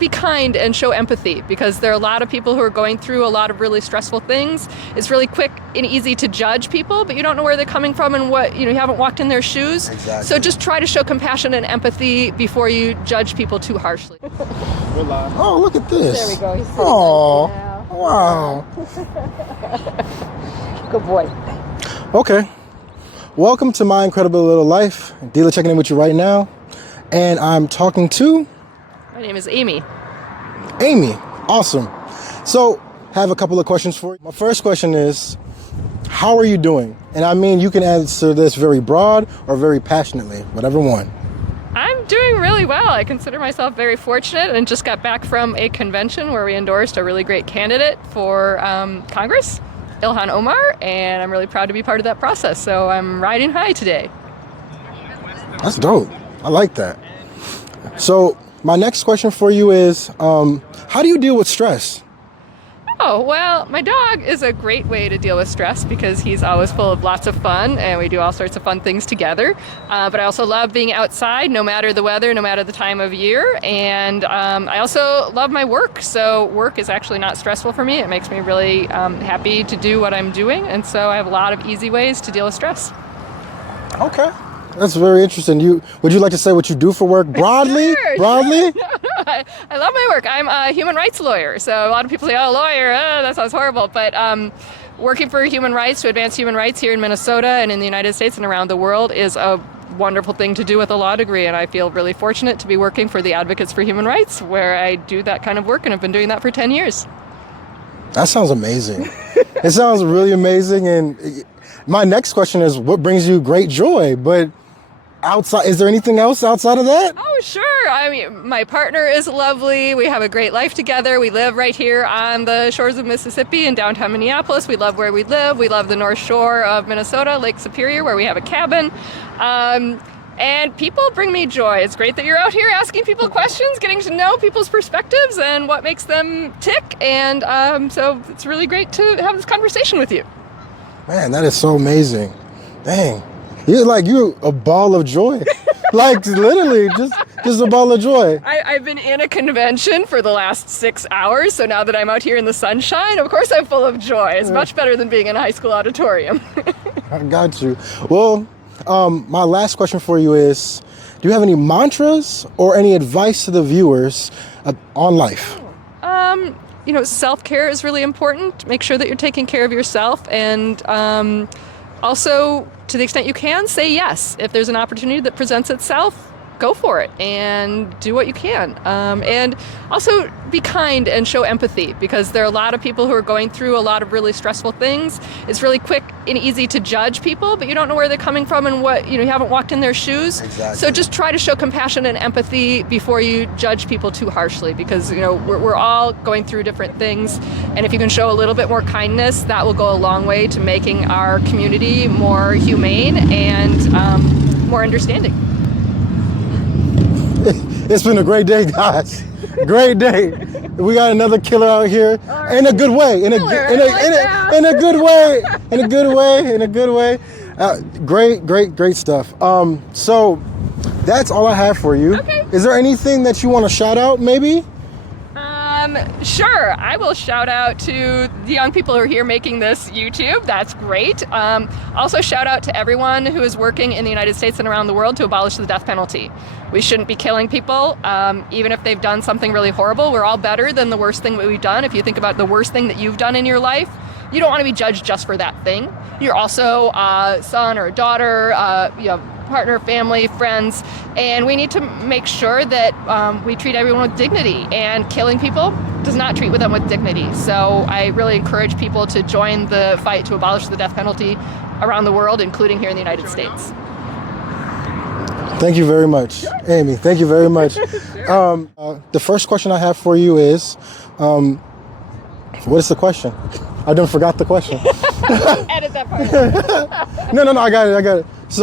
be kind and show empathy, because there are a lot of people who are going through a lot of really stressful things. It's really quick and easy to judge people, but you don't know where they're coming from and what, you haven't walked in their shoes. Exactly. So just try to show compassion and empathy before you judge people too harshly. Oh, look at this. There we go. He's sitting Oh, now. wow. Good boy. Okay. Welcome to My Incredible Little Life. Dealer checking in with you right now. And I'm talking to My name is Amy. Amy. Awesome. So, have a couple of questions for you. My first question is, how are you doing? And I mean, you can answer this very broad or very passionately, whatever one. I'm doing really well. I consider myself very fortunate and just got back from a convention where we endorsed a really great candidate for Congress, Ilhan Omar, and I'm really proud to be part of that process. So I'm riding high today. That's dope. I like that. So, my next question for you is, how do you deal with stress? Oh, well, my dog is a great way to deal with stress because he's always full of lots of fun and we do all sorts of fun things together. But I also love being outside, no matter the weather, no matter the time of year. And I also love my work. So work is actually not stressful for me. It makes me really happy to do what I'm doing. And so I have a lot of easy ways to deal with stress. Okay. That's very interesting. Would you like to say what you do for work broadly? Sure, Broadly? Sure. I love my work. I'm a human rights lawyer. So a lot of people say, oh, lawyer, that sounds horrible. But working for human rights to advance human rights here in Minnesota and in the United States and around the world is a wonderful thing to do with a law degree. And I feel really fortunate to be working for the Advocates for Human Rights, where I do that kind of work and I've been doing that for 10 years. That sounds amazing. It sounds really amazing. And my next question is, what brings you great joy? But outside, is there anything else outside of that? Oh, sure. I mean, my partner is lovely. We have a great life together. We live right here on the shores of Mississippi in downtown Minneapolis. We love where we live. We love the North Shore of Minnesota, Lake Superior, where we have a cabin. And people bring me joy. It's great that you're out here asking people questions, getting to know people's perspectives and what makes them tick. And so it's really great to have this conversation with you. Man, that is so amazing. Dang. You're a ball of joy. Like literally just a ball of joy. I've been in a convention for the last 6 hours, so now that I'm out here in the sunshine, of course I'm full of joy. It's much better than being in a high school auditorium. I got you. Well, my last question for you is, do you have any mantras or any advice to the viewers on life? Self-care is really important. Make sure that you're taking care of yourself, and also, to the extent you can, say yes. If there's an opportunity that presents itself, go for it and do what you can. And also be kind and show empathy, because there are a lot of people who are going through a lot of really stressful things. It's really quick and easy to judge people, but you don't know where they're coming from and what, you haven't walked in their shoes. Exactly. So just try to show compassion and empathy before you judge people too harshly, because, we're all going through different things. And if you can show a little bit more kindness, that will go a long way to making our community more humane and more understanding. It's been a great day, guys. Great day. We got another killer out here in a good way. In a good way. Great stuff. So that's all I have for you. Okay. Is there anything that you want to shout out, maybe? Sure. I will shout out to the young people who are here making this YouTube. That's great. Also shout out to everyone who is working in the United States and around the world to abolish the death penalty. We shouldn't be killing people, even if they've done something really horrible. We're all better than the worst thing that we've done. If you think about the worst thing that you've done in your life, you don't want to be judged just for that thing. You're also a son or a daughter, partner, family, friends, and we need to make sure that we treat everyone with dignity, and killing people does not treat them with dignity. So I really encourage people to join the fight to abolish the death penalty around the world, including here in the United States. Thank you very much, Amy. Thank you very much. The first question I have for you is, what is the question? I done forgot the question. Edit that part. No, I got it.